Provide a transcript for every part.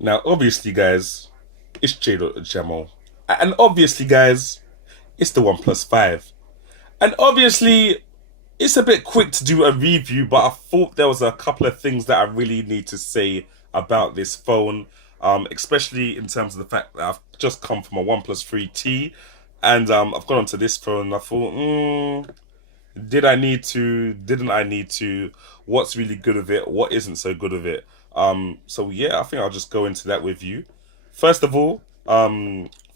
Now, obviously, guys, it's Jamo. And obviously, guys, it's the OnePlus 5. And obviously, it's a bit quick to do a review, but I thought there was a couple of things that I really need to say about this phone, especially in terms of the fact that I've just come from a OnePlus 3T, and I've gone onto this phone and I thought, did I need to? Didn't I need to? What's really good of it? What isn't so good of it? So yeah, I think I'll just go into that with you. First of all,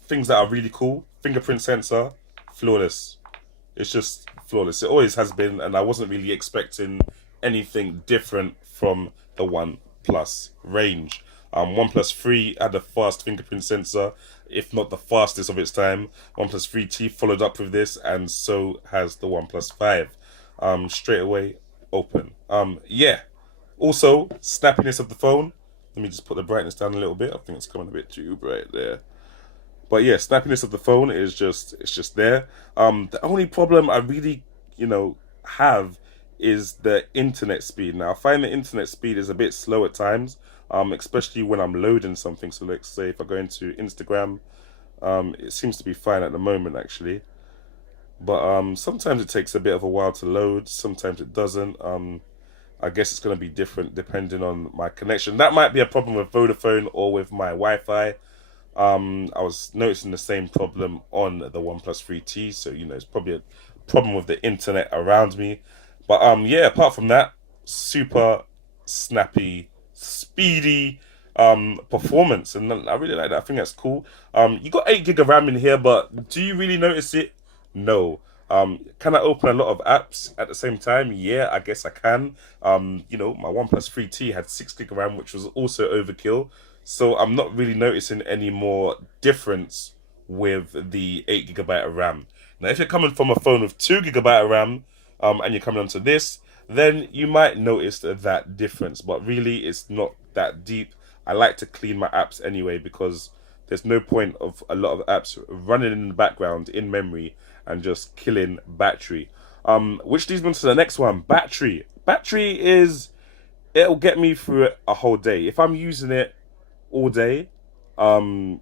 things that are really cool. Fingerprint sensor, flawless. It's just flawless. It always has been, and I wasn't really expecting anything different from the One Plus range. OnePlus 3 had a fast fingerprint sensor, if not the fastest of its time. OnePlus 3T followed up with this, and so has the OnePlus 5. Straight away, open. Yeah. Also, snappiness of the phone. Let me just put the brightness down a little bit. I think it's coming a bit too bright there. But yeah, snappiness of the phone is just it's just there. The only problem I really, have is the internet speed. Now I find the internet speed is a bit slow at times, especially when I'm loading something. So let's say if I go into Instagram, it seems to be fine at the moment actually. But sometimes it takes a bit of a while to load, sometimes it doesn't. I guess it's going to be different depending on my connection. That might be a problem with Vodafone or with my Wi-Fi. I was noticing the same problem on the OnePlus 3T, so it's probably a problem with the internet around me. But yeah, apart from that, super snappy, speedy performance, and I really like that. I think that's cool. You got 8 gig of RAM in here, but do you really notice it? No. Can I open a lot of apps at the same time? Yeah, I guess I can. My OnePlus 3T had 6 gig of RAM, which was also overkill. So I'm not really noticing any more difference with the 8 GB of RAM. Now, if you're coming from a phone with 2 GB of RAM, and you're coming onto this, then you might notice that difference. But really, it's not that deep. I like to clean my apps anyway because there's no point of a lot of apps running in the background in memory and just killing battery. Which leads me to the next one, battery. Battery is it'll get me through a whole day. If I'm using it all day, um,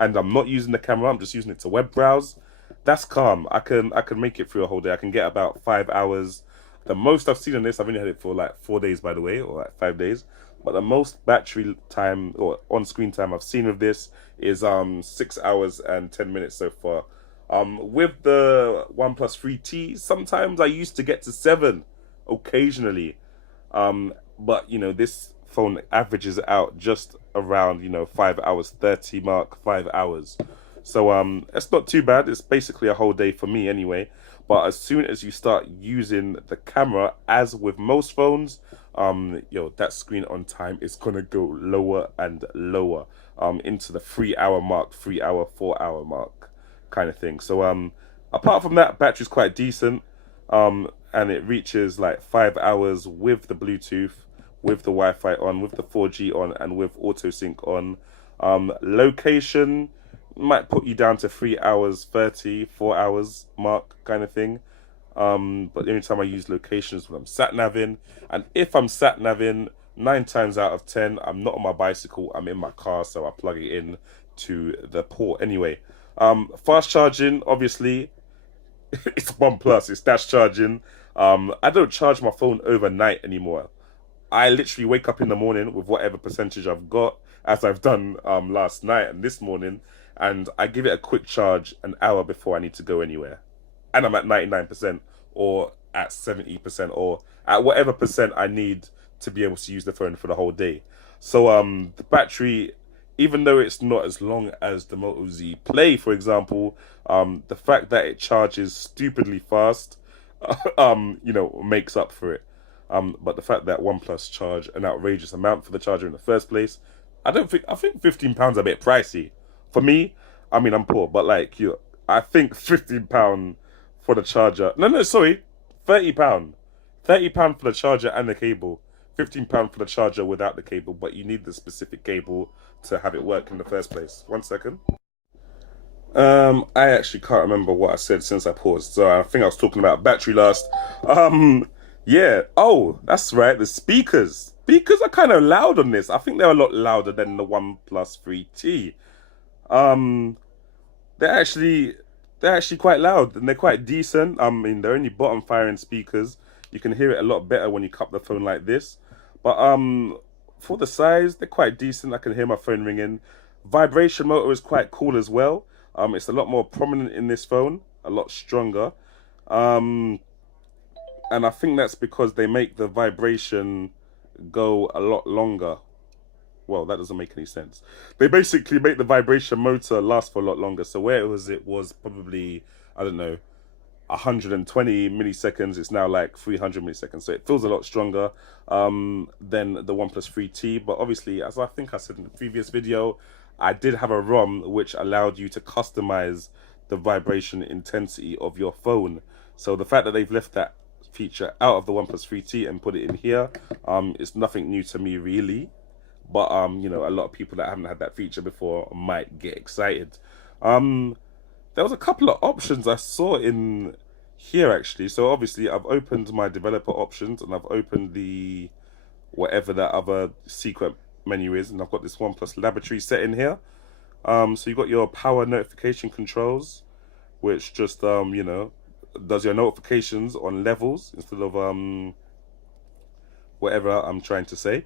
and I'm not using the camera, I'm just using it to web browse. That's calm. I can make it through a whole day. I can get about 5 hours. The most I've seen on this, I've only had it for like 4 days, by the way, or like 5 days. But the most battery time or on screen time I've seen with this is 6 hours and 10 minutes so far. With the OnePlus 3T, sometimes I used to get to seven occasionally. But this phone averages out just around 5 hours 30 mark, 5 hours. So it's not too bad. It's basically a whole day for me anyway. But as soon as you start using the camera, as with most phones, that screen on time is gonna go lower and lower, into the 3 hour mark, 3 hour, 4 hour mark, kind of thing. So apart from that, battery's quite decent. And it reaches like 5 hours with the Bluetooth, with the Wi-Fi on, with the 4G on, and with auto sync on. Location might put you down to 3 hours 30, 4 hours mark kind of thing. But the only time I use location is when I'm sat naving, and if I'm sat naving, 9 times out of 10, I'm not on my bicycle. I'm in my car, so I plug it in to the port anyway. Fast charging, obviously, it's OnePlus. It's dash charging. I don't charge my phone overnight anymore. I literally wake up in the morning with whatever percentage I've got, as I've done last night and this morning, and I give it a quick charge an hour before I need to go anywhere. And I'm at 99% or at 70% or at whatever percent I need to be able to use the phone for the whole day. So the battery, even though it's not as long as the Moto Z Play, for example, the fact that it charges stupidly fast, makes up for it. But the fact that OnePlus charge an outrageous amount for the charger in the first place, I think £15 a bit pricey. For me, I mean I'm poor, but like I think £15 for the charger. No, no, sorry, £30. £30 for the charger and the cable. £15 for the charger without the cable, but you need the specific cable to have it work in the first place. 1 second. I actually can't remember what I said since I paused. So I think I was talking about battery last. Um, Yeah. Oh, that's right. The speakers. Speakers are kind of loud on this. I think they're a lot louder than the OnePlus 3T. Um, they're actually they're actually quite loud and they're quite decent. I mean, they're only bottom firing speakers. You can hear it a lot better when you cup the phone like this. But for the size, they're quite decent. I can hear my phone ringing. Vibration motor is quite cool as well. It's a lot more prominent in this phone, a lot stronger. Um, and I think that's because they make the vibration go a lot longer. Well, that doesn't make any sense. They basically make the vibration motor last for a lot longer. So where it was probably, I don't know, 120 milliseconds, it's now like 300 milliseconds. So it feels a lot stronger than the OnePlus 3T. But obviously, as I think I said in the previous video, I did have a ROM which allowed you to customize the vibration intensity of your phone. So the fact that they've left that feature out of the OnePlus 3T and put it in here, it's nothing new to me really. But you know, a lot of people that haven't had that feature before might get excited. Um, there was a couple of options I saw in here actually. So obviously I've opened my developer options and I've opened the whatever that other secret menu is, and I've got this OnePlus laboratory set in here. So you got your power notification controls, which just you know, does your notifications on levels instead of whatever I'm trying to say.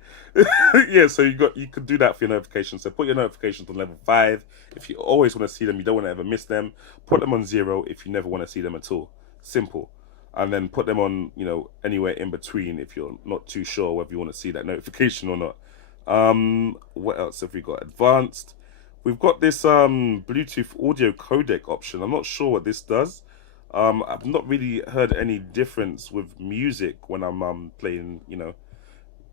Yeah, so you could do that for your notifications. So put your notifications on level 5 if you always want to see them, you don't want to ever miss them. Put them on 0 if you never want to see them at all. Simple. And then put them on, you know, anywhere in between if you're not too sure whether you want to see that notification or not. What else have we got? Advanced. We've got this Bluetooth audio codec option. I'm not sure what this does. I've not really heard any difference with music when I'm playing, you know,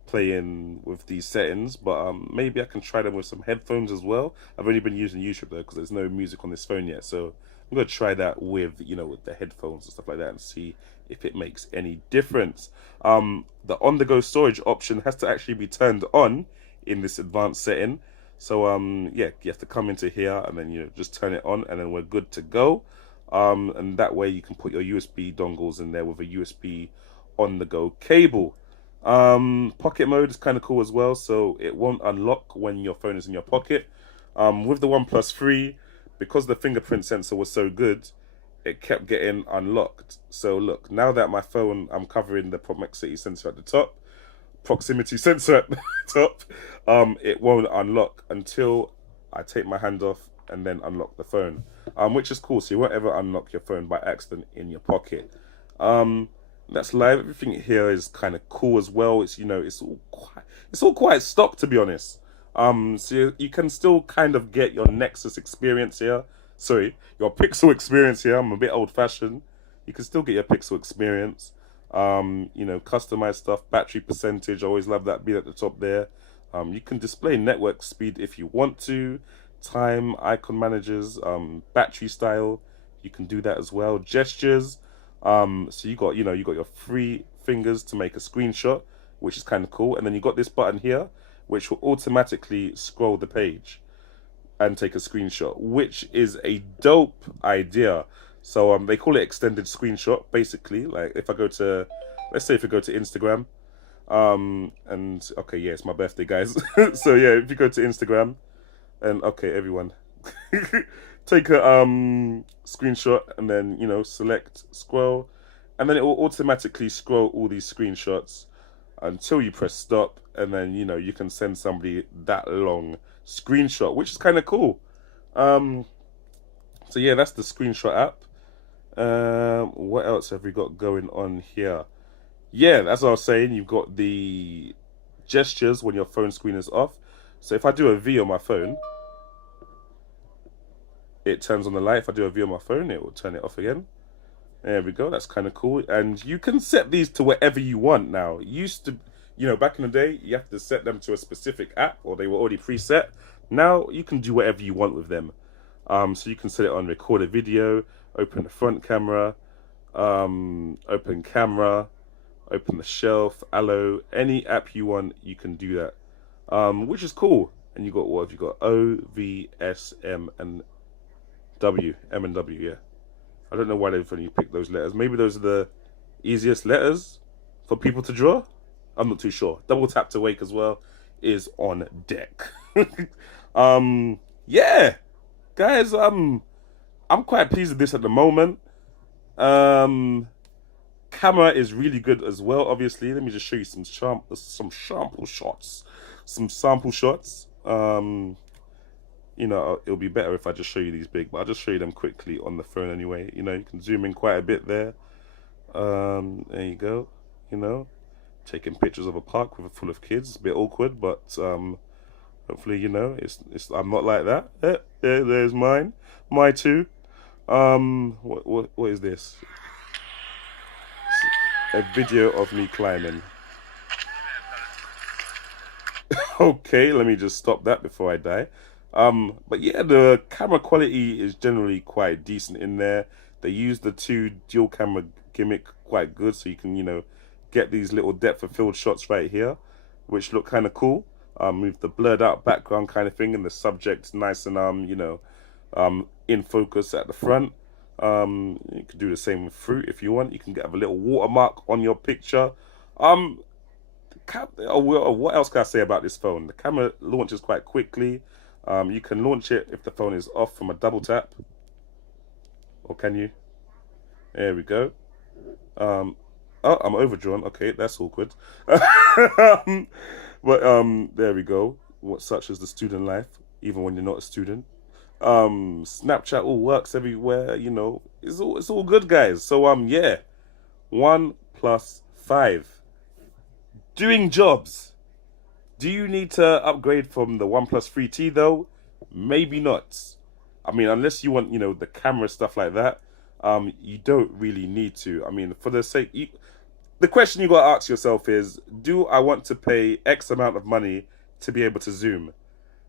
playing with these settings, but maybe I can try them with some headphones as well. I've only been using YouTube though because there's no music on this phone yet, so I'm gonna try that with, you know, with the headphones and stuff like that and see if it makes any difference. The on-the-go storage option has to actually be turned on in this advanced setting. So yeah, you have to come into here and then, you know, just turn it on and then we're good to go. And that way you can put your USB dongles in there with a USB on the go cable. Pocket mode is kind of cool as well, so it won't unlock when your phone is in your pocket. With the OnePlus 3, because the fingerprint sensor was so good, it kept getting unlocked. So look, now that my phone, I'm covering the proximity sensor at the top, it won't unlock until I take my hand off and then unlock the phone, which is cool. So you won't ever unlock your phone by accident in your pocket. That's live. Everything here is kind of cool as well. It's, you know, it's all quite stock to be honest. So you can still kind of get your Nexus experience here. Sorry, your Pixel experience here. I'm a bit old fashioned. You can still get your Pixel experience. You know, customized stuff, battery percentage. I always love that being at the top there. You can display network speed if you want to. Time, icon managers, battery style. You can do that as well. Gestures. So you got, you know, you got your 3 fingers to make a screenshot, which is kind of cool. And then you got this button here, which will automatically scroll the page and take a screenshot, which is a dope idea. So they call it extended screenshot, basically. Like if I go to, let's say if we go to Instagram, and okay, yeah, it's my birthday, guys. So yeah, if you go to Instagram, and okay, everyone, take a screenshot and then, you know, select scroll, and then it will automatically scroll all these screenshots until you press stop, and then, you know, you can send somebody that long screenshot, which is kind of cool. So yeah, that's the screenshot app. What else have we got going on here? Yeah, as I was saying, you've got the gestures when your phone screen is off. So if I do a V on my phone, it turns on the light. If I do a V on my phone, it will turn it off again. There we go. That's kind of cool. And you can set these to whatever you want now. It used to, you know, back in the day, you have to set them to a specific app or they were already preset. Now you can do whatever you want with them. So you can set it on record a video, open the front camera, open camera, open the shelf, allo, any app you want, you can do that. Which is cool. And you got, what have you got? O, V, S, M, and W. M and W, yeah. I don't know why they've only picked those letters. Maybe those are the easiest letters for people to draw. I'm not too sure. Double tap to wake as well is on deck. Yeah, guys. I'm quite pleased with this at the moment. Um, Camera is really good as well. Obviously, let me just show you some sample shots. Some sample shots. You know, it'll be better if I just show you these big, but I'll just show you them quickly on the phone anyway. You know, you can zoom in quite a bit there. There you go. You know, taking pictures of a park with full of kids. It's a bit awkward, but hopefully, you know, it's I'm not like that. There's mine, my two. What is this? A video of me climbing. Okay, let me just stop that before I die. But yeah, the camera quality is generally quite decent in there. They use the two dual camera gimmick quite good, so you can, you know, get these little depth of field shots right here, which look kind of cool. With the blurred out background kind of thing, and the subject nice and you know, in focus at the front. You could do the same with fruit if you want. You can have a little watermark on your picture. What else can I say about this phone? The camera launches quite quickly. You can launch it if the phone is off from a double tap. Or can you? There we go. Oh, I'm overdrawn. Okay, that's awkward. But there we go. Such as the student life, even when you're not a student. Snapchat all works everywhere. You know, it's all good, guys. So yeah, OnePlus 5 doing jobs. Do you need to upgrade from the OnePlus 3T though? Maybe not. I mean, unless you want, you know, the camera stuff like that, you don't really need to. I mean, for the sake, the question you got to ask yourself is, do I want to pay X amount of money to be able to zoom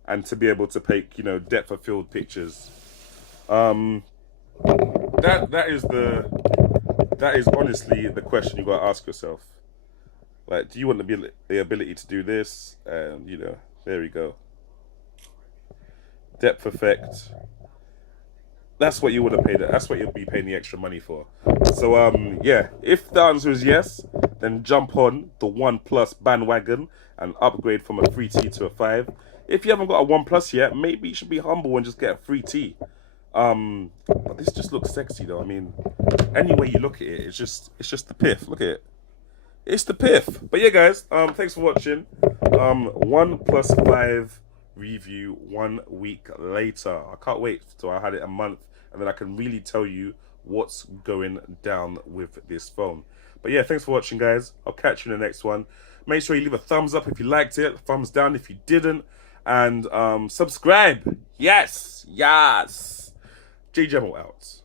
and to be able to take, you know, depth of field pictures? That is honestly the question you got to ask yourself. Like, do you want the ability to do this? And, you know, there we go. Depth effect. That's what you would have paid. That's what you'll be paying the extra money for. So, yeah, if the answer is yes, then jump on the OnePlus bandwagon and upgrade from a 3T to a 5. If you haven't got a OnePlus yet, maybe you should be humble and just get a 3T. But this just looks sexy though. I mean, any way you look at it, it's just the piff. Look at it. It's the piff. But yeah, guys, thanks for watching. OnePlus 5 review 1 week later. I can't wait till I had it a month, and then I can really tell you what's going down with this phone. But yeah, thanks for watching, guys. I'll catch you in the next one. Make sure you leave a thumbs up if you liked it, thumbs down if you didn't, and subscribe. Yes. Jamo out.